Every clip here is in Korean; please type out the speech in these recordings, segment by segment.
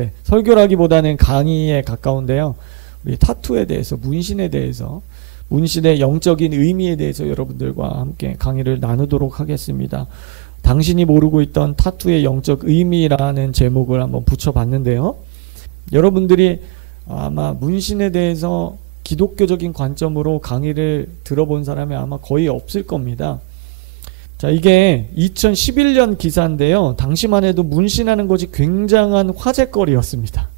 네, 설교라기보다는 강의에 가까운데요. 우리 타투에 대해서, 문신에 대해서, 문신의 영적인 의미에 대해서 여러분들과 함께 강의를 나누도록 하겠습니다. 당신이 모르고 있던 타투의 영적 의미라는 제목을 한번 붙여봤는데요. 여러분들이 아마 문신에 대해서 기독교적인 관점으로 강의를 들어본 사람이 아마 거의 없을 겁니다. 자, 이게 2011년 기사인데요. 당시만 해도 문신하는 것이 굉장한 화제거리였습니다.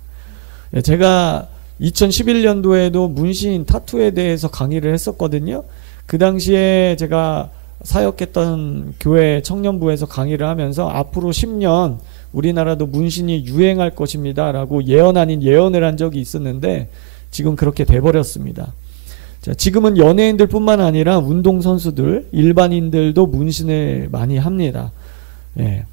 제가 2011년도에도 문신, 타투에 대해서 강의를 했었거든요. 그 당시에 제가 사역했던 교회 청년부에서 강의를 하면서 앞으로 10년 우리나라도 문신이 유행할 것입니다 라고 예언 아닌 예언을 한 적이 있었는데 지금 그렇게 돼버렸습니다. 자, 지금은 연예인들 뿐만 아니라 운동선수들, 일반인들도 문신을 많이 합니다. 예.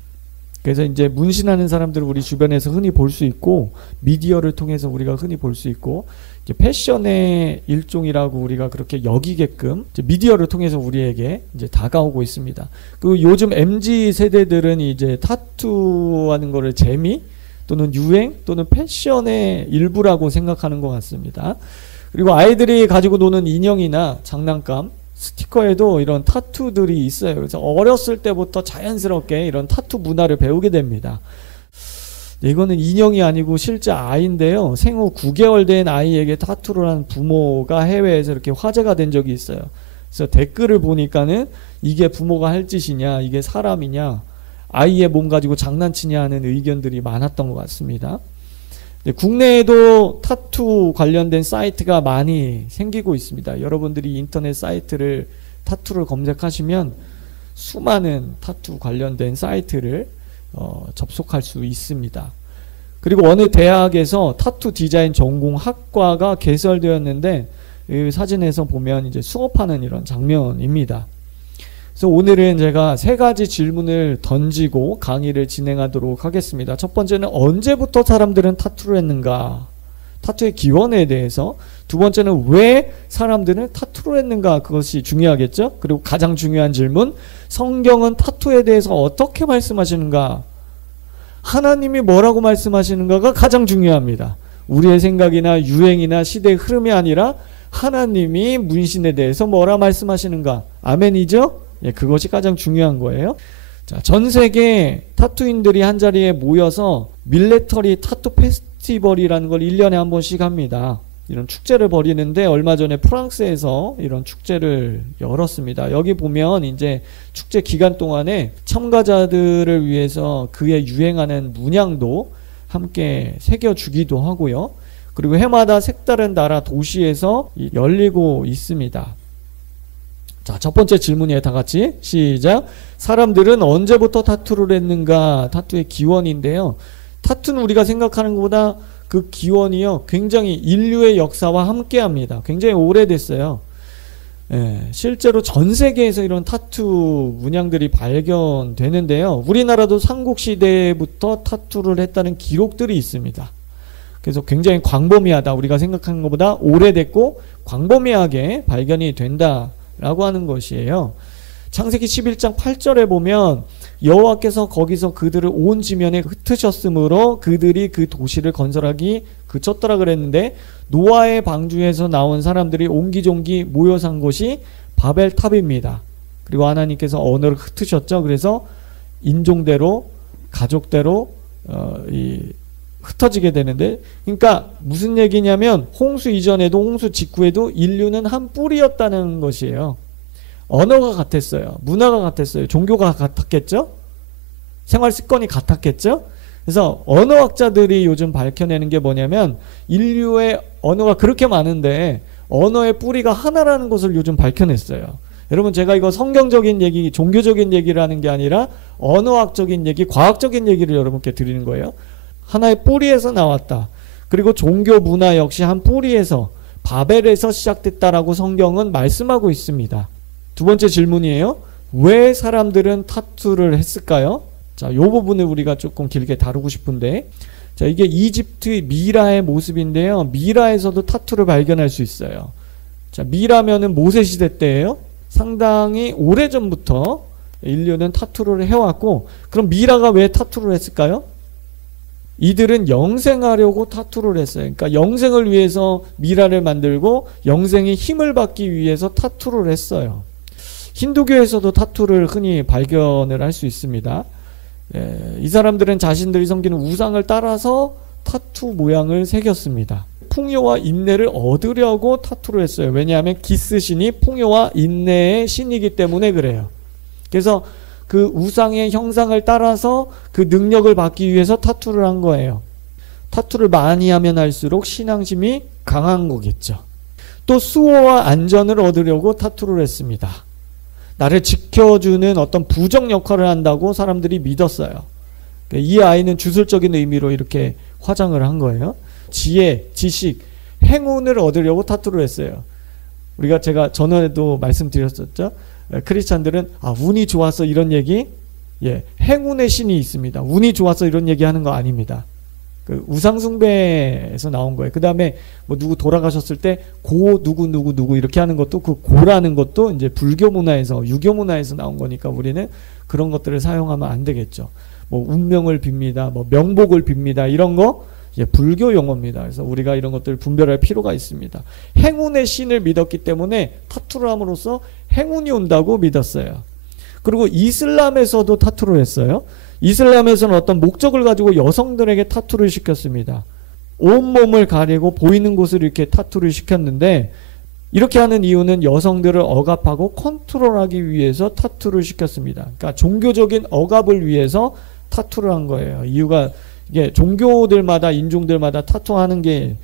그래서 이제 문신하는 사람들을 우리 주변에서 흔히 볼 수 있고, 미디어를 통해서 우리가 흔히 볼 수 있고, 이제 패션의 일종이라고 우리가 그렇게 여기게끔 이제 미디어를 통해서 우리에게 이제 다가오고 있습니다. 그리고 요즘 MZ 세대들은 이제 타투하는 거를 재미 또는 유행 또는 패션의 일부라고 생각하는 것 같습니다. 그리고 아이들이 가지고 노는 인형이나 장난감, 스티커에도 이런 타투들이 있어요. 그래서 어렸을 때부터 자연스럽게 이런 타투 문화를 배우게 됩니다. 이거는 인형이 아니고 실제 아이인데요. 생후 9개월 된 아이에게 타투를 한 부모가 해외에서 이렇게 화제가 된 적이 있어요. 그래서 댓글을 보니까는 이게 부모가 할 짓이냐, 이게 사람이냐, 아이의 몸 가지고 장난치냐 하는 의견들이 많았던 것 같습니다. 국내에도 타투 관련된 사이트가 많이 생기고 있습니다. 여러분들이 인터넷 사이트를 타투를 검색하시면 수많은 타투 관련된 사이트를 접속할 수 있습니다. 그리고 어느 대학에서 타투 디자인 전공 학과가 개설되었는데 이 사진에서 보면 이제 수업하는 이런 장면입니다. 그래서 오늘은 제가 3가지 질문을 던지고 강의를 진행하도록 하겠습니다. 첫 번째는 언제부터 사람들은 타투를 했는가? 타투의 기원에 대해서. 두 번째는 왜 사람들은 타투를 했는가? 그것이 중요하겠죠? 그리고 가장 중요한 질문, 성경은 타투에 대해서 어떻게 말씀하시는가? 하나님이 뭐라고 말씀하시는가가 가장 중요합니다. 우리의 생각이나 유행이나 시대의 흐름이 아니라 하나님이 문신에 대해서 뭐라 말씀하시는가? 아멘이죠? 예, 그것이 가장 중요한 거예요. 자, 전 세계 타투인들이 한 자리에 모여서 밀레터리 타투 페스티벌이라는 걸 1년에 한 번씩 합니다. 이런 축제를 벌이는데 얼마 전에 프랑스에서 이런 축제를 열었습니다. 여기 보면 이제 축제 기간 동안에 참가자들을 위해서 그에 유행하는 문양도 함께 새겨주기도 하고요. 그리고 해마다 색다른 나라 도시에서 열리고 있습니다. 자, 첫 번째 질문이에요. 다 같이 시작. 사람들은 언제부터 타투를 했는가? 타투의 기원인데요. 타투는 우리가 생각하는 것보다 그 기원이요, 굉장히 인류의 역사와 함께합니다. 굉장히 오래됐어요. 예, 실제로 전 세계에서 이런 타투 문양들이 발견되는데요. 우리나라도 삼국시대부터 타투를 했다는 기록들이 있습니다. 그래서 굉장히 광범위하다. 우리가 생각하는 것보다 오래됐고 광범위하게 발견이 된다 라고 하는 것이에요. 창세기 11장 8절에 보면 여호와께서 거기서 그들을 온 지면에 흩으셨으므로 그들이 그 도시를 건설하기 그쳤더라 그랬는데, 노아의 방주에서 나온 사람들이 옹기종기 모여 산 곳이 바벨탑입니다. 그리고 하나님께서 언어를 흩으셨죠. 그래서 인종대로 가족대로 흩어지게 되는데, 그러니까 무슨 얘기냐면 홍수 이전에도 홍수 직후에도 인류는 한 뿌리였다는 것이에요. 언어가 같았어요. 문화가 같았어요. 종교가 같았겠죠? 생활 습관이 같았겠죠? 그래서 언어학자들이 요즘 밝혀내는 게 뭐냐면 인류의 언어가 그렇게 많은데 언어의 뿌리가 하나라는 것을 요즘 밝혀냈어요. 여러분, 제가 이거 성경적인 얘기, 종교적인 얘기를 하는 게 아니라 언어학적인 얘기, 과학적인 얘기를 여러분께 드리는 거예요. 하나의 뿌리에서 나왔다. 그리고 종교 문화 역시 한 뿌리에서, 바벨에서 시작됐다라고 성경은 말씀하고 있습니다. 두 번째 질문이에요. 왜 사람들은 타투를 했을까요? 자, 이 부분을 우리가 조금 길게 다루고 싶은데, 자, 이게 이집트 미라의 모습인데요. 미라에서도 타투를 발견할 수 있어요. 자, 미라면은 모세 시대 때예요. 상당히 오래전부터 인류는 타투를 해왔고, 그럼 미라가 왜 타투를 했을까요? 이들은 영생하려고 타투를 했어요. 그러니까 영생을 위해서 미라를 만들고 영생이 힘을 받기 위해서 타투를 했어요. 힌두교에서도 타투를 흔히 발견을 할 수 있습니다. 이 사람들은 자신들이 섬기는 우상을 따라서 타투 모양을 새겼습니다. 풍요와 인내를 얻으려고 타투를 했어요. 왜냐하면 기스 신이 풍요와 인내의 신이기 때문에 그래요. 그래서 그 우상의 형상을 따라서 그 능력을 받기 위해서 타투를 한 거예요. 타투를 많이 하면 할수록 신앙심이 강한 거겠죠. 또 수호와 안전을 얻으려고 타투를 했습니다. 나를 지켜주는 어떤 부적 역할을 한다고 사람들이 믿었어요. 이 아이는 주술적인 의미로 이렇게 화장을 한 거예요. 지혜, 지식, 행운을 얻으려고 타투를 했어요. 제가 전에도 말씀드렸었죠. 크리스찬들은 운이 좋아서 이런 얘기, 행운의 신이 있습니다. 운이 좋아서 이런 얘기 하는 거 아닙니다. 그 우상숭배에서 나온 거예요. 그 다음에 뭐 누구 돌아가셨을 때 고 누구 이렇게 하는 것도, 그 고라는 것도 이제 불교 문화에서, 유교 문화에서 나온 거니까 우리는 그런 것들을 사용하면 안 되겠죠. 뭐 운명을 빕니다, 뭐 명복을 빕니다, 이런 거 불교 용어입니다. 그래서 우리가 이런 것들을 분별할 필요가 있습니다. 행운의 신을 믿었기 때문에 타투를 함으로써 행운이 온다고 믿었어요. 그리고 이슬람에서도 타투를 했어요. 이슬람에서는 어떤 목적을 가지고 여성들에게 타투를 시켰습니다. 온몸을 가리고 보이는 곳을 이렇게 타투를 시켰는데, 이렇게 하는 이유는 여성들을 억압하고 컨트롤하기 위해서 타투를 시켰습니다. 그러니까 종교적인 억압을 위해서 타투를 한 거예요. 이유가, 이게 종교들마다, 인종들마다 타투하는 게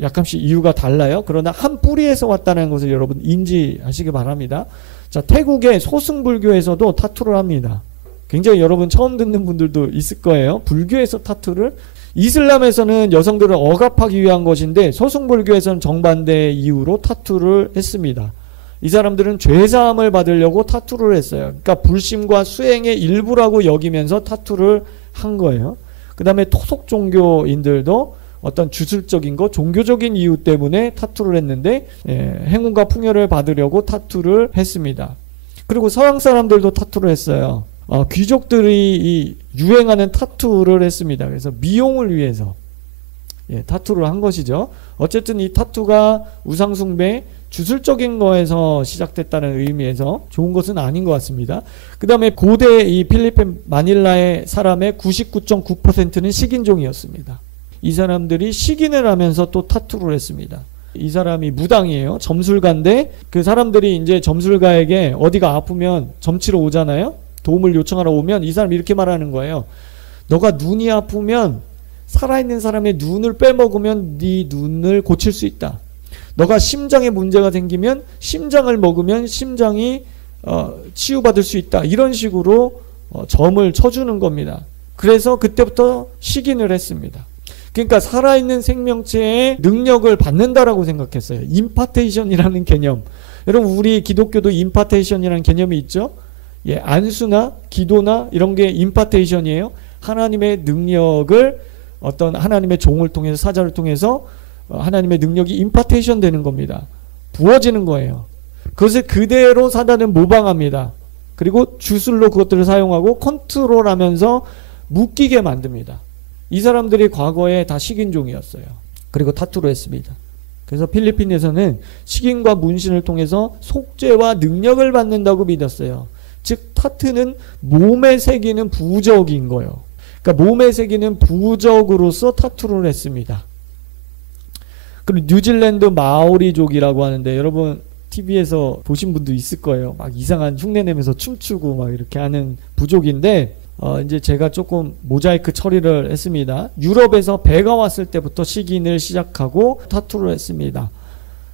약간씩 이유가 달라요. 그러나 한 뿌리에서 왔다는 것을 여러분 인지하시기 바랍니다. 자, 태국의 소승불교에서도 타투를 합니다. 굉장히 여러분 처음 듣는 분들도 있을 거예요. 불교에서 타투를. 이슬람에서는 여성들을 억압하기 위한 것인데, 소승불교에서는 정반대의 이유로 타투를 했습니다. 이 사람들은 죄사함을 받으려고 타투를 했어요. 그러니까 불심과 수행의 일부라고 여기면서 타투를 한 거예요. 그 다음에 토속 종교인들도 어떤 주술적인 거, 종교적인 이유 때문에 타투를 했는데, 행운과 풍요를 받으려고 타투를 했습니다. 그리고 서양 사람들도 타투를 했어요. 귀족들이 유행하는 타투를 했습니다. 그래서 미용을 위해서 타투를 한 것이죠. 어쨌든 이 타투가 우상숭배, 주술적인 거에서 시작됐다는 의미에서 좋은 것은 아닌 것 같습니다. 그 다음에 고대 이 필리핀 마닐라의 사람의 99.9%는 식인종이었습니다. 이 사람들이 식인을 하면서 또 타투를 했습니다. 이 사람이 무당이에요. 점술가인데, 그 사람들이 이제 점술가에게 어디가 아프면 점치러 오잖아요. 도움을 요청하러 오면 이 사람이 이렇게 말하는 거예요. 너가 눈이 아프면 살아있는 사람의 눈을 빼먹으면 네 눈을 고칠 수 있다. 너가 심장에 문제가 생기면 심장을 먹으면 심장이 치유받을 수 있다. 이런 식으로 점을 쳐주는 겁니다. 그래서 그때부터 식인을 했습니다. 그러니까 살아있는 생명체의 능력을 받는다라고 생각했어요. 임파테이션이라는 개념. 여러분, 우리 기독교도 임파테이션이라는 개념이 있죠? 안수나 기도나 이런 게 임파테이션이에요. 하나님의 능력을 어떤 하나님의 종을 통해서, 사자를 통해서 하나님의 능력이 임파테이션 되는 겁니다. 부어지는 거예요. 그것을 그대로 사단은 모방합니다. 그리고 주술로 그것들을 사용하고 컨트롤하면서 묶이게 만듭니다. 이 사람들이 과거에 다 식인종이었어요. 그리고 타투를 했습니다. 그래서 필리핀에서는 식인과 문신을 통해서 속죄와 능력을 받는다고 믿었어요. 즉 타투는 몸에 새기는 부적인 거예요. 그러니까 몸에 새기는 부적으로서 타투를 했습니다. 그리고 뉴질랜드 마오리족이라고 하는데, 여러분 TV에서 보신 분도 있을 거예요. 막 이상한 흉내 내면서 춤추고 막 이렇게 하는 부족인데, 이제 제가 조금 모자이크 처리를 했습니다. 유럽에서 배가 왔을 때부터 식인을 시작하고 타투를 했습니다.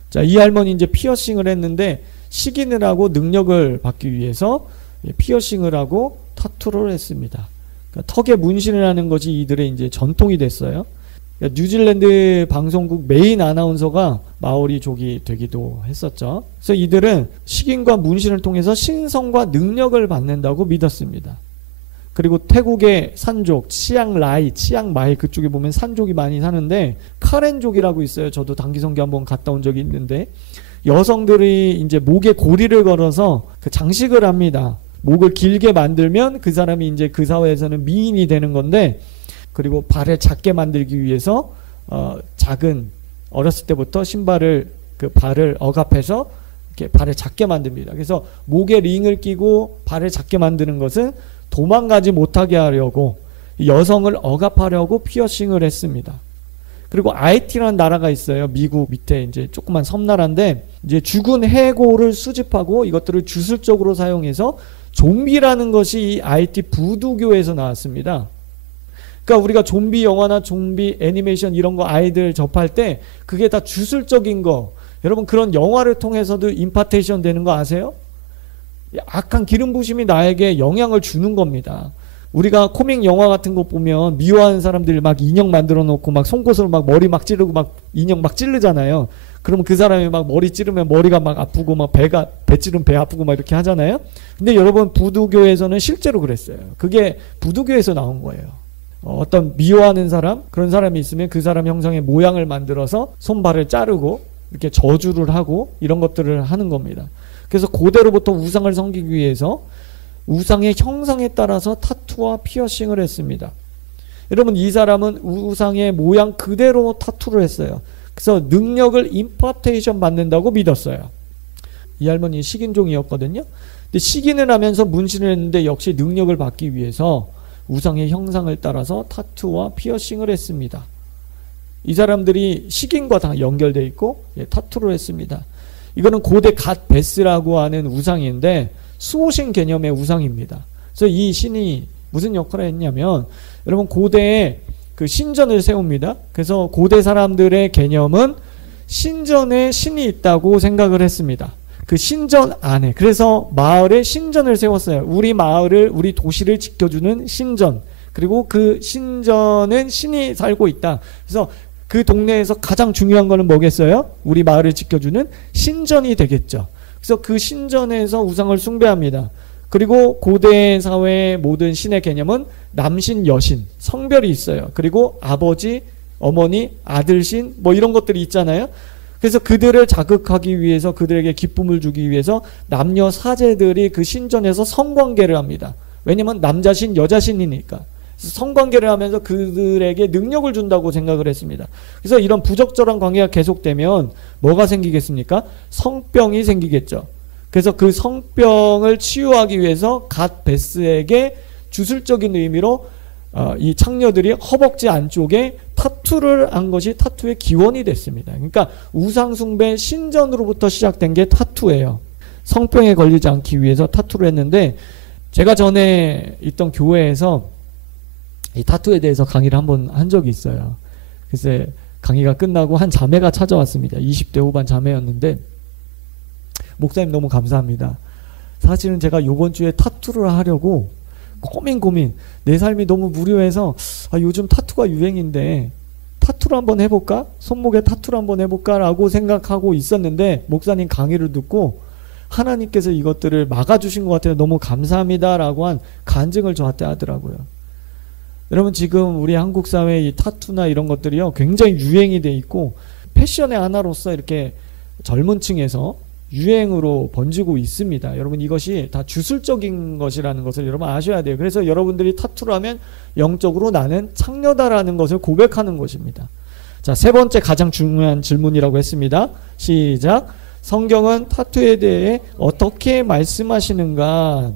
자, 이 할머니 이제 피어싱을 했는데, 식인을 하고 능력을 받기 위해서 피어싱을 하고 타투를 했습니다. 그러니까 턱에 문신을 하는 것이 이들의 이제 전통이 됐어요. 그러니까 뉴질랜드 방송국 메인 아나운서가 마오리족이 되기도 했었죠. 그래서 이들은 식인과 문신을 통해서 신성과 능력을 받는다고 믿었습니다. 그리고 태국의 산족, 치앙라이, 치앙마이 그쪽에 보면 산족이 많이 사는데, 카렌족이라고 있어요. 저도 단기성교 한번 갔다 온 적이 있는데, 여성들이 이제 목에 고리를 걸어서 그 장식을 합니다. 목을 길게 만들면 그 사람이 이제 그 사회에서는 미인이 되는 건데, 그리고 발을 작게 만들기 위해서 작은 어렸을 때부터 신발을 그 발을 억압해서 이렇게 발을 작게 만듭니다. 그래서 목에 링을 끼고 발을 작게 만드는 것은 도망가지 못하게 하려고 여성을 억압하려고 피어싱을 했습니다. 그리고 IT라는 나라가 있어요. 미국 밑에 이제 조그만 섬나라인데 이제 죽은 해고를 수집하고 이것들을 주술적으로 사용해서 좀비라는 것이 이 IT 부두교에서 나왔습니다. 그러니까 우리가 좀비 영화나 좀비 애니메이션 이런 거 아이들 접할 때 그게 다 주술적인 거. 여러분 그런 영화를 통해서도 임파테이션 되는 거 아세요? 악한 기름 부심이 나에게 영향을 주는 겁니다. 우리가 코믹 영화 같은 거 보면 미워하는 사람들 막 인형 만들어 놓고 막 송곳으로 막 머리 막 찌르고 막 인형 막 찌르잖아요. 그러면 그 사람이 막 머리 찌르면 머리가 막 아프고 막 배 찌르면 배 아프고 막 이렇게 하잖아요. 근데 여러분 부두교에서는 실제로 그랬어요. 그게 부두교에서 나온 거예요. 어떤 미워하는 사람, 그런 사람이 있으면 그 사람 형상의 모양을 만들어서 손발을 자르고 이렇게 저주를 하고 이런 것들을 하는 겁니다. 그래서 고대로부터 우상을 섬기기 위해서 우상의 형상에 따라서 타투와 피어싱을 했습니다. 여러분 이 사람은 우상의 모양 그대로 타투를 했어요. 그래서 능력을 임파테이션 받는다고 믿었어요. 이 할머니 식인종이었거든요. 근데 식인을 하면서 문신을 했는데 역시 능력을 받기 위해서 우상의 형상을 따라서 타투와 피어싱을 했습니다. 이 사람들이 식인과 다 연결되어 있고 타투를 했습니다. 이거는 고대 갓 베스라고 하는 우상인데 수호신 개념의 우상입니다. 그래서 이 신이 무슨 역할을 했냐면 여러분 고대에 그 신전을 세웁니다. 그래서 고대 사람들의 개념은 신전에 신이 있다고 생각을 했습니다. 그 신전 안에 그래서 마을에 신전을 세웠어요. 우리 마을을 우리 도시를 지켜주는 신전 그리고 그 신전은 신이 살고 있다. 그래서 그 동네에서 가장 중요한 거는 뭐겠어요? 우리 마을을 지켜주는 신전이 되겠죠. 그래서 그 신전에서 우상을 숭배합니다. 그리고 고대 사회의 모든 신의 개념은 남신, 여신, 성별이 있어요. 그리고 아버지, 어머니, 아들신 뭐 이런 것들이 있잖아요. 그래서 그들을 자극하기 위해서 그들에게 기쁨을 주기 위해서 남녀 사제들이 그 신전에서 성관계를 합니다. 왜냐면 남자신, 여자신이니까. 성관계를 하면서 그들에게 능력을 준다고 생각을 했습니다. 그래서 이런 부적절한 관계가 계속되면 뭐가 생기겠습니까? 성병이 생기겠죠. 그래서 그 성병을 치유하기 위해서 갓 베스에게 주술적인 의미로 이 창녀들이 허벅지 안쪽에 타투를 한 것이 타투의 기원이 됐습니다. 그러니까 우상숭배 신전으로부터 시작된 게 타투예요. 성병에 걸리지 않기 위해서 타투를 했는데 제가 전에 있던 교회에서 이 타투에 대해서 강의를 한번 한 적이 있어요. 그래서 강의가 끝나고 한 자매가 찾아왔습니다. 20대 후반 자매였는데 목사님 너무 감사합니다. 사실은 제가 요번 주에 타투를 하려고 고민 내 삶이 너무 무료해서 요즘 타투가 유행인데 타투를 한번 해볼까? 손목에 타투를 한번 해볼까? 라고 생각하고 있었는데 목사님 강의를 듣고 하나님께서 이것들을 막아주신 것 같아요. 너무 감사합니다 라고 한 간증을 저한테 하더라고요. 여러분 지금 우리 한국 사회의 이 타투나 이런 것들이요 굉장히 유행이 돼 있고 패션의 하나로서 이렇게 젊은 층에서 유행으로 번지고 있습니다. 여러분 이것이 다 주술적인 것이라는 것을 여러분 아셔야 돼요. 그래서 여러분들이 타투를 하면 영적으로 나는 창녀다라는 것을 고백하는 것입니다. 자, 세 번째 가장 중요한 질문이라고 했습니다. 시작. 성경은 타투에 대해 어떻게 말씀하시는가?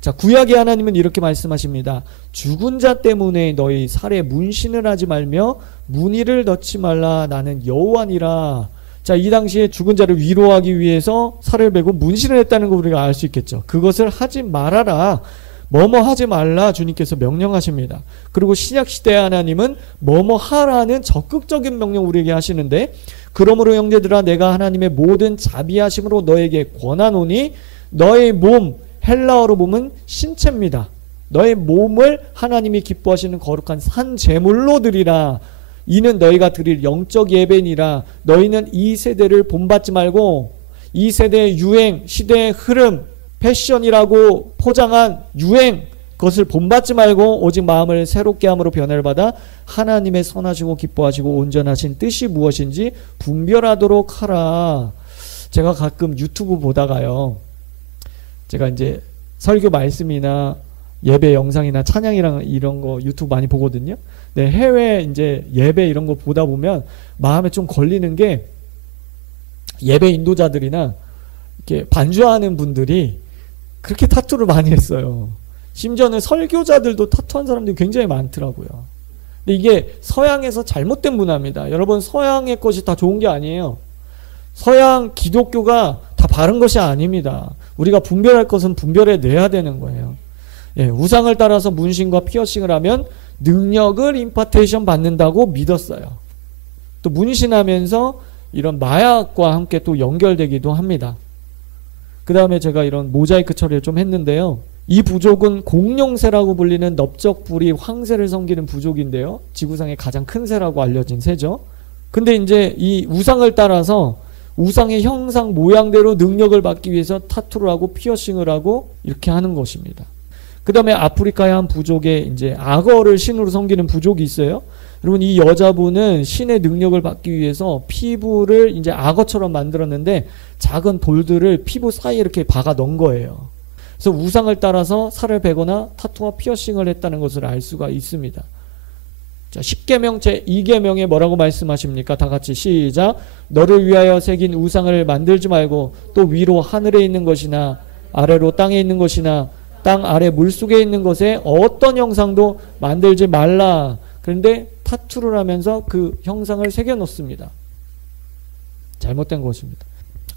자, 구약의 하나님은 이렇게 말씀하십니다. 죽은 자 때문에 너희 살에 문신을 하지 말며 무늬를 넣지 말라. 나는 여호와니라. 자, 이 당시에 죽은 자를 위로하기 위해서 살을 베고 문신을 했다는 거 우리가 알 수 있겠죠. 그것을 하지 말아라. 뭐뭐 하지 말라 주님께서 명령하십니다. 그리고 신약시대의 하나님은 뭐뭐 하라는 적극적인 명령 우리에게 하시는데 그러므로 형제들아 내가 하나님의 모든 자비하심으로 너에게 권하노니 너의 몸 헬라어로 보면 신체입니다. 너의 몸을 하나님이 기뻐하시는 거룩한 산 제물로 드리라. 이는 너희가 드릴 영적 예배니라. 너희는 이 세대를 본받지 말고 이 세대의 유행, 시대의 흐름, 패션이라고 포장한 유행 그것을 본받지 말고 오직 마음을 새롭게 함으로 변화를 받아 하나님의 선하시고 기뻐하시고 온전하신 뜻이 무엇인지 분별하도록 하라. 제가 가끔 유튜브 보다가요. 제가 이제 설교 말씀이나 예배 영상이나 찬양이랑 이런 거 유튜브 많이 보거든요. 네, 해외 이제 예배 이런 거 보다 보면 마음에 좀 걸리는 게 예배 인도자들이나 이렇게 반주하는 분들이 그렇게 타투를 많이 했어요. 심지어는 설교자들도 타투한 사람들이 굉장히 많더라고요. 근데 이게 서양에서 잘못된 문화입니다. 여러분, 서양의 것이 다 좋은 게 아니에요. 서양 기독교가 다 바른 것이 아닙니다. 우리가 분별할 것은 분별해 내야 되는 거예요. 예, 우상을 따라서 문신과 피어싱을 하면 능력을 임파테이션 받는다고 믿었어요. 또 문신하면서 이런 마약과 함께 또 연결되기도 합니다. 그 다음에 제가 이런 모자이크 처리를 좀 했는데요. 이 부족은 공룡새라고 불리는 넓적부리 황새를 섬기는 부족인데요. 지구상의 가장 큰 새라고 알려진 새죠. 근데 이제 이 우상을 따라서 우상의 형상 모양대로 능력을 받기 위해서 타투를 하고 피어싱을 하고 이렇게 하는 것입니다. 그 다음에 아프리카의 한 부족에 이제 악어를 신으로 섬기는 부족이 있어요. 여러분, 이 여자분은 신의 능력을 받기 위해서 피부를 이제 악어처럼 만들었는데 작은 돌들을 피부 사이에 이렇게 박아 넣은 거예요. 그래서 우상을 따라서 살을 베거나 타투와 피어싱을 했다는 것을 알 수가 있습니다. 자, 10계명 제2계명에 뭐라고 말씀하십니까? 다 같이 시작. 너를 위하여 새긴 우상을 만들지 말고 또 위로 하늘에 있는 것이나 아래로 땅에 있는 것이나 땅 아래 물속에 있는 것에 어떤 형상도 만들지 말라. 그런데 타투를 하면서 그 형상을 새겨놓습니다. 잘못된 것입니다.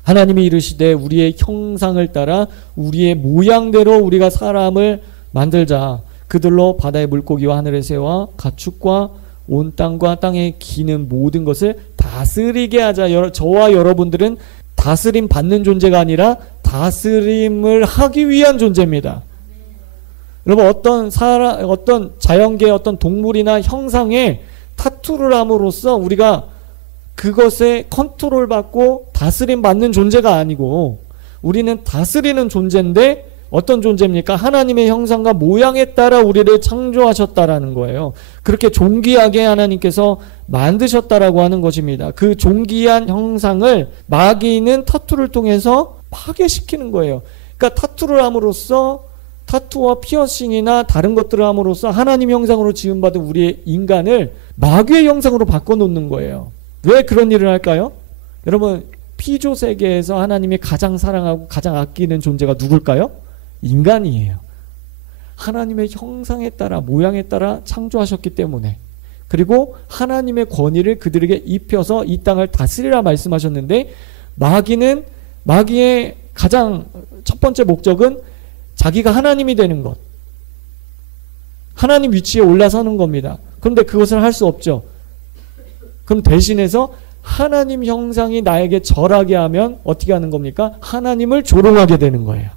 하나님이 이르시되 우리의 형상을 따라 우리의 모양대로 우리가 사람을 만들자. 그들로 바다의 물고기와 하늘의 새와 가축과 온 땅과 땅에 기는 모든 것을 다스리게 하자. 저와 여러분들은 다스림 받는 존재가 아니라 다스림을 하기 위한 존재입니다. 여러분, 어떤 자연계 어떤 동물이나 형상에 타투를 함으로써 우리가 그것에 컨트롤 받고 다스림 받는 존재가 아니고 우리는 다스리는 존재인데 어떤 존재입니까? 하나님의 형상과 모양에 따라 우리를 창조하셨다라는 거예요. 그렇게 존귀하게 하나님께서 만드셨다라고 하는 것입니다. 그 존귀한 형상을 마귀는 타투를 통해서 파괴시키는 거예요. 그러니까 타투를 함으로써 타투와 피어싱이나 다른 것들을 함으로써 하나님 형상으로 지음받은 우리의 인간을 마귀의 형상으로 바꿔놓는 거예요. 왜 그런 일을 할까요? 여러분, 피조 세계에서 하나님이 가장 사랑하고 가장 아끼는 존재가 누굴까요? 인간이에요. 하나님의 형상에 따라 모양에 따라 창조하셨기 때문에, 그리고 하나님의 권위를 그들에게 입혀서 이 땅을 다스리라 말씀하셨는데, 마귀의 가장 첫 번째 목적은 자기가 하나님이 되는 것, 하나님 위치에 올라서는 겁니다. 그런데 그것을 할 수 없죠. 그럼 대신해서 하나님 형상이 나에게 절하게 하면 어떻게 하는 겁니까? 하나님을 조롱하게 되는 거예요.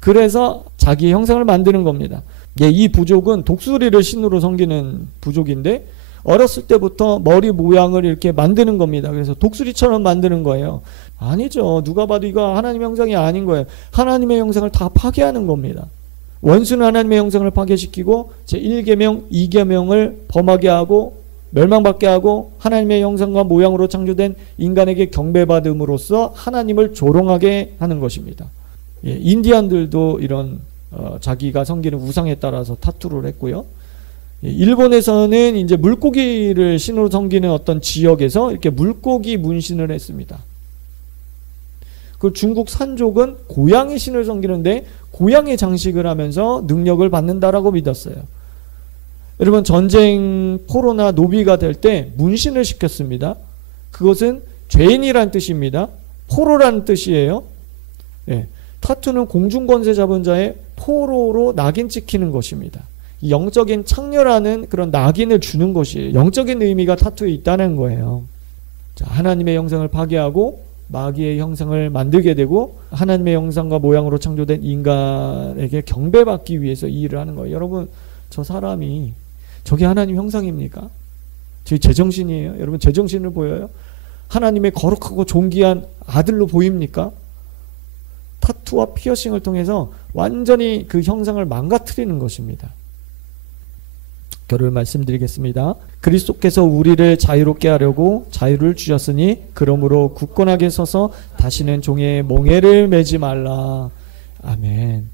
그래서 자기의 형상을 만드는 겁니다. 예, 이 부족은 독수리를 신으로 섬기는 부족인데 어렸을 때부터 머리 모양을 이렇게 만드는 겁니다. 그래서 독수리처럼 만드는 거예요. 아니죠. 누가 봐도 이거 하나님의 형상이 아닌 거예요. 하나님의 형상을 다 파괴하는 겁니다. 원수는 하나님의 형상을 파괴시키고 제1계명, 2계명을 범하게 하고 멸망받게 하고 하나님의 형상과 모양으로 창조된 인간에게 경배받음으로써 하나님을 조롱하게 하는 것입니다. 예, 인디안들도 이런 자기가 섬기는 우상에 따라서 타투를 했고요. 예, 일본에서는 이제 물고기를 신으로 섬기는 어떤 지역에서 이렇게 물고기 문신을 했습니다. 그 중국 산족은 고양이 신을 섬기는데 고양이 장식을 하면서 능력을 받는다라고 믿었어요. 여러분, 전쟁, 코로나, 노비가 될 때 문신을 시켰습니다. 그것은 죄인이란 뜻입니다. 포로라는 뜻이에요. 예, 타투는 공중권세 잡은 자의 포로로 낙인 찍히는 것입니다. 영적인 창녀라는 그런 낙인을 주는 것이에요. 영적인 의미가 타투에 있다는 거예요. 자, 하나님의 형상을 파괴하고 마귀의 형상을 만들게 되고 하나님의 형상과 모양으로 창조된 인간에게 경배받기 위해서 이 일을 하는 거예요. 여러분, 저 사람이 저게 하나님 형상입니까? 저희 제정신이에요? 여러분, 제정신을 보여요? 하나님의 거룩하고 존귀한 아들로 보입니까? 타투와 피어싱을 통해서 완전히 그 형상을 망가뜨리는 것입니다. 결을 말씀드리겠습니다. 그리스도께서 우리를 자유롭게 하려고 자유를 주셨으니 그러므로 굳건하게 서서 다시는 종의 몽해를 매지 말라. 아멘.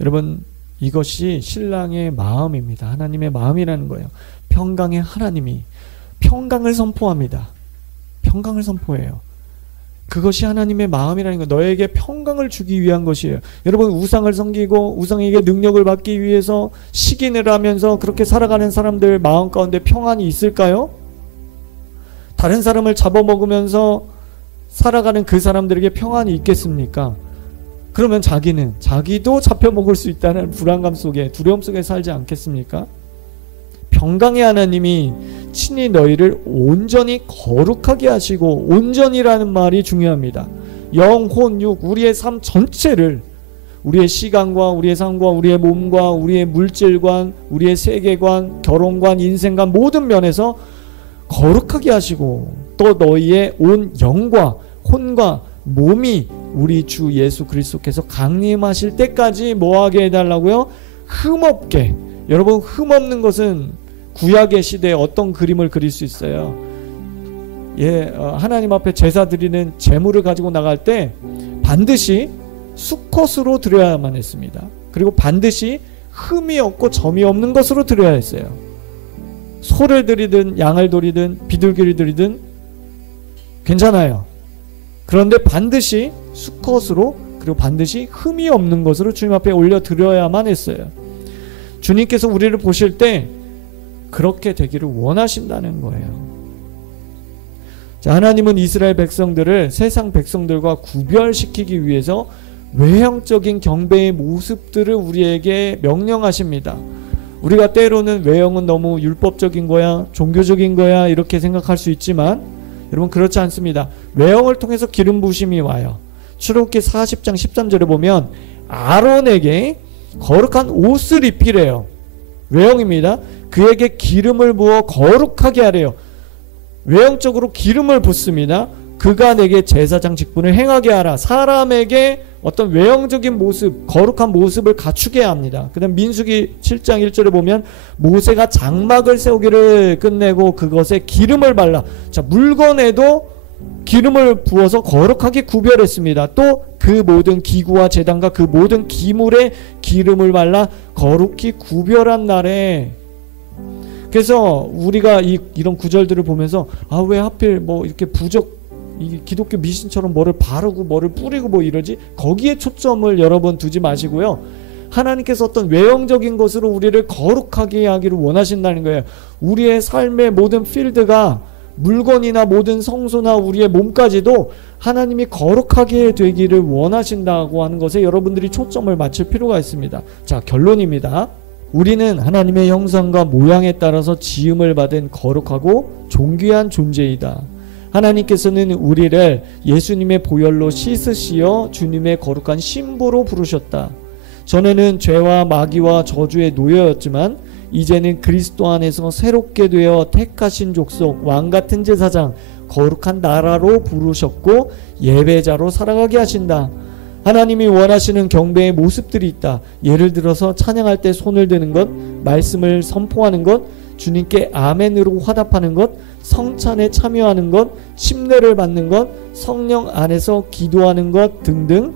여러분, 이것이 신랑의 마음입니다. 하나님의 마음이라는 거예요. 평강의 하나님이 평강을 선포합니다. 평강을 선포해요. 그것이 하나님의 마음이라는 거, 너에게 평강을 주기 위한 것이에요. 여러분, 우상을 섬기고 우상에게 능력을 받기 위해서 식인을 하면서 그렇게 살아가는 사람들 마음 가운데 평안이 있을까요? 다른 사람을 잡아먹으면서 살아가는 그 사람들에게 평안이 있겠습니까? 그러면 자기도 잡혀먹을 수 있다는 불안감 속에, 두려움 속에 살지 않겠습니까? 평강의 하나님이 친히 너희를 온전히 거룩하게 하시고, 온전이라는 말이 중요합니다. 영, 혼, 육, 우리의 삶 전체를, 우리의 시간과 우리의 삶과 우리의 몸과 우리의 물질관, 우리의 세계관, 결혼관, 인생관 모든 면에서 거룩하게 하시고, 또 너희의 온 영과 혼과 몸이 우리 주 예수 그리스도께서 강림하실 때까지 뭐하게 해달라고요? 흠없게. 여러분, 흠없는 것은 구약의 시대에 어떤 그림을 그릴 수 있어요? 하나님 앞에 제사 드리는 제물을 가지고 나갈 때 반드시 수컷으로 드려야만 했습니다. 그리고 반드시 흠이 없고 점이 없는 것으로 드려야 했어요. 소를 드리든 양을 드리든 비둘기를 드리든 괜찮아요. 그런데 반드시 수컷으로, 그리고 반드시 흠이 없는 것으로 주님 앞에 올려드려야만 했어요. 주님께서 우리를 보실 때 그렇게 되기를 원하신다는 거예요. 자, 하나님은 이스라엘 백성들을 세상 백성들과 구별시키기 위해서 외형적인 경배의 모습들을 우리에게 명령하십니다. 우리가 때로는 외형은 너무 율법적인 거야, 종교적인 거야 이렇게 생각할 수 있지만 여러분, 그렇지 않습니다. 외형을 통해서 기름 부으심이 와요. 출애굽기 40장 13절에 보면 아론에게 거룩한 옷을 입히래요. 외형입니다. 그에게 기름을 부어 거룩하게 하래요. 외형적으로 기름을 붓습니다. 그가 내게 제사장 직분을 행하게 하라. 사람에게 어떤 외형적인 모습, 거룩한 모습을 갖추게 합니다. 그 다음 민수기 7장 1절에 보면 모세가 장막을 세우기를 끝내고 그것에 기름을 발라. 자, 물건에도 기름을 부어서 거룩하게 구별했습니다. 또 그 모든 기구와 제단과 그 모든 기물에 기름을 발라 거룩히 구별한 날에. 그래서 우리가 이런 구절들을 보면서 왜 하필 이렇게 이 기독교 미신처럼 뭐를 바르고 뭐를 뿌리고 뭐 이러지? 거기에 초점을 여러분 두지 마시고요. 하나님께서 어떤 외형적인 것으로 우리를 거룩하게 하기를 원하신다는 거예요. 우리의 삶의 모든 필드가, 물건이나 모든 성소나 우리의 몸까지도 하나님이 거룩하게 되기를 원하신다고 하는 것에 여러분들이 초점을 맞출 필요가 있습니다. 자, 결론입니다. 우리는 하나님의 형상과 모양에 따라서 지음을 받은 거룩하고 존귀한 존재이다. 하나님께서는 우리를 예수님의 보혈로 씻으시어 주님의 거룩한 신부로 부르셨다. 전에는 죄와 마귀와 저주의 노예였지만 이제는 그리스도 안에서 새롭게 되어 택하신 족속, 왕같은 제사장, 거룩한 나라로 부르셨고 예배자로 살아가게 하신다. 하나님이 원하시는 경배의 모습들이 있다. 예를 들어서 찬양할 때 손을 드는 것, 말씀을 선포하는 것, 주님께 아멘으로 화답하는 것, 성찬에 참여하는 것, 침례를 받는 것, 성령 안에서 기도하는 것 등등.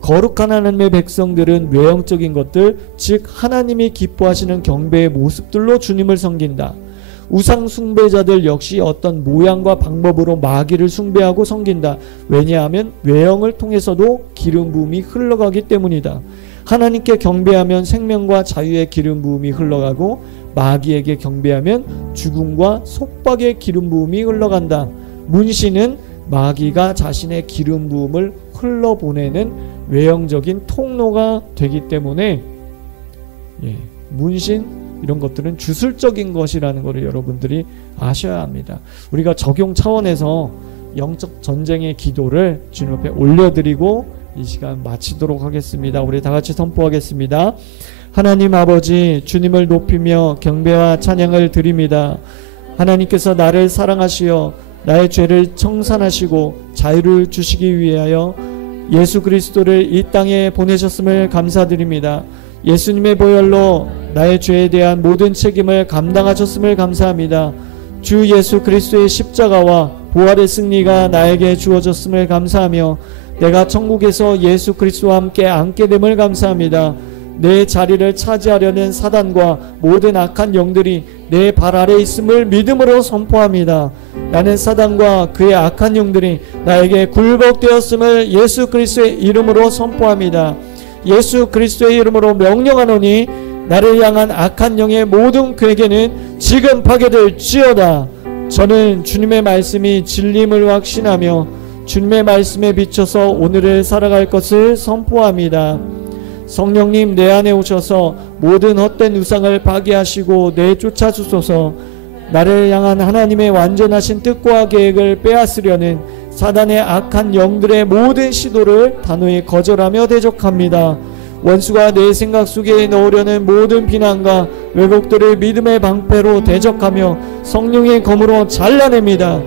거룩한 하나님의 백성들은 외형적인 것들, 즉 하나님이 기뻐하시는 경배의 모습들로 주님을 섬긴다. 우상 숭배자들 역시 어떤 모양과 방법으로 마귀를 숭배하고 섬긴다. 왜냐하면 외형을 통해서도 기름 부음이 흘러가기 때문이다. 하나님께 경배하면 생명과 자유의 기름 부음이 흘러가고 마귀에게 경배하면 죽음과 속박의 기름 부음이 흘러간다. 문신은 마귀가 자신의 기름 부음을 흘러보내는 외형적인 통로가 되기 때문에 문신 이런 것들은 주술적인 것이라는 것을 여러분들이 아셔야 합니다. 우리가 적용 차원에서 영적 전쟁의 기도를 주님 앞에 올려드리고 이 시간 마치도록 하겠습니다. 우리 다 같이 선포하겠습니다. 하나님 아버지, 주님을 높이며 경배와 찬양을 드립니다. 하나님께서 나를 사랑하시어 나의 죄를 청산하시고 자유를 주시기 위하여 예수 그리스도를 이 땅에 보내셨음을 감사드립니다. 예수님의 보혈로 나의 죄에 대한 모든 책임을 감당하셨음을 감사합니다. 주 예수 그리스도의 십자가와 부활의 승리가 나에게 주어졌음을 감사하며 내가 천국에서 예수 그리스도와 함께 앉게 됨을 감사합니다. 내 자리를 차지하려는 사단과 모든 악한 영들이 내 발 아래 있음을 믿음으로 선포합니다. 나는 사단과 그의 악한 영들이 나에게 굴복되었음을 예수 그리스도의 이름으로 선포합니다. 예수 그리스도의 이름으로 명령하노니 나를 향한 악한 영의 모든 괴계는 지금 파괴될지어다. 저는 주님의 말씀이 진리임을 확신하며 주님의 말씀에 비춰서 오늘을 살아갈 것을 선포합니다. 성령님, 내 안에 오셔서 모든 헛된 우상을 파괴하시고 내쫓아 주소서. 나를 향한 하나님의 완전하신 뜻과 계획을 빼앗으려는 사단의 악한 영들의 모든 시도를 단호히 거절하며 대적합니다. 원수가 내 생각 속에 넣으려는 모든 비난과 왜곡들을 믿음의 방패로 대적하며 성령의 검으로 잘라냅니다.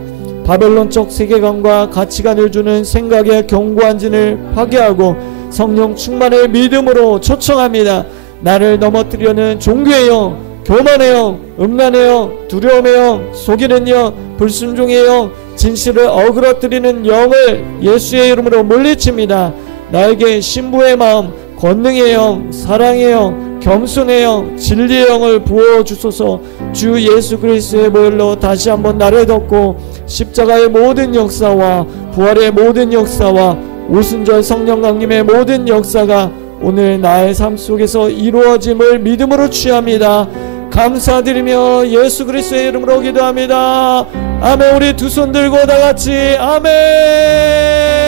바벨론적 세계관과 가치관을 주는 생각의 견고한 진을 파괴하고 성령 충만의 믿음으로 초청합니다. 나를 넘어뜨리려는 종교의 영, 교만의 영, 음란의 영, 두려움의 영, 속이는 영, 불순종의 영, 진실을 어그러뜨리는 영을 예수의 이름으로 물리칩니다. 나에게 신부의 마음, 권능의 영, 사랑의 영, 겸손의 영, 진리의 영을 부어주소서. 주 예수 그리스도의 보혈로 다시 한번 나를 덮고 십자가의 모든 역사와 부활의 모든 역사와 오순절 성령 강림의 모든 역사가 오늘 나의 삶 속에서 이루어짐을 믿음으로 취합니다. 감사드리며 예수 그리스도의 이름으로 기도합니다. 아멘. 우리 두 손 들고 다 같이 아멘.